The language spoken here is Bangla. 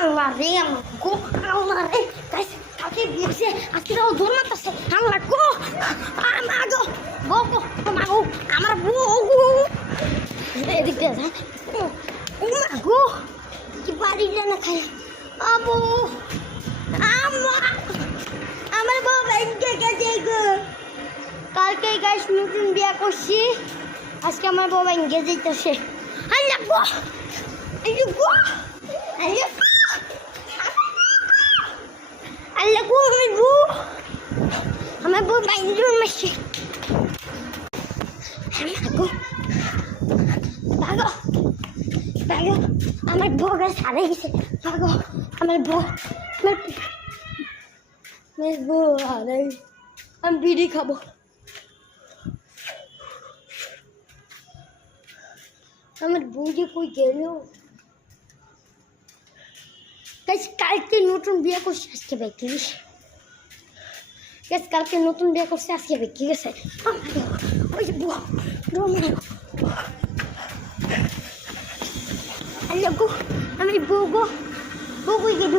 আল্লাহ রে আমার গো আল্লাহ রে গাইস কালকে বিয়েছে আজকে ও দৌড় মারতেছে আল্লাহ গো আমার গো গো গো আমার বউ এদিক দিয়ে আছে ও মা গো কি বাড়ি না খায় আবু আমার বউ ভেঙে গেছে গো কালকে গাইস নতুন বিয়ে করছি আজকে আমার বউ ভেঙে যেতেছে আল্লাহ গো আল্লাহ গো আল্লাহ গো আমার বউ ভেঙে মাসে ভাগো ভাগো আমার বউ গাছ হারিয়ে গেছে ভাগো আমার বউ আমার বউ হারাই আমি বিড়ি খাবো আমার বউ যে কই গেল কালকে নতুন বিয়ে করছে আজকে বেঁকে গেছে কালকে নতুন বিয়ে করছে আজকে বেঁকে গেছে ওই যে বউ আল্লাহ গো আমি বউ গো বউ কই গেল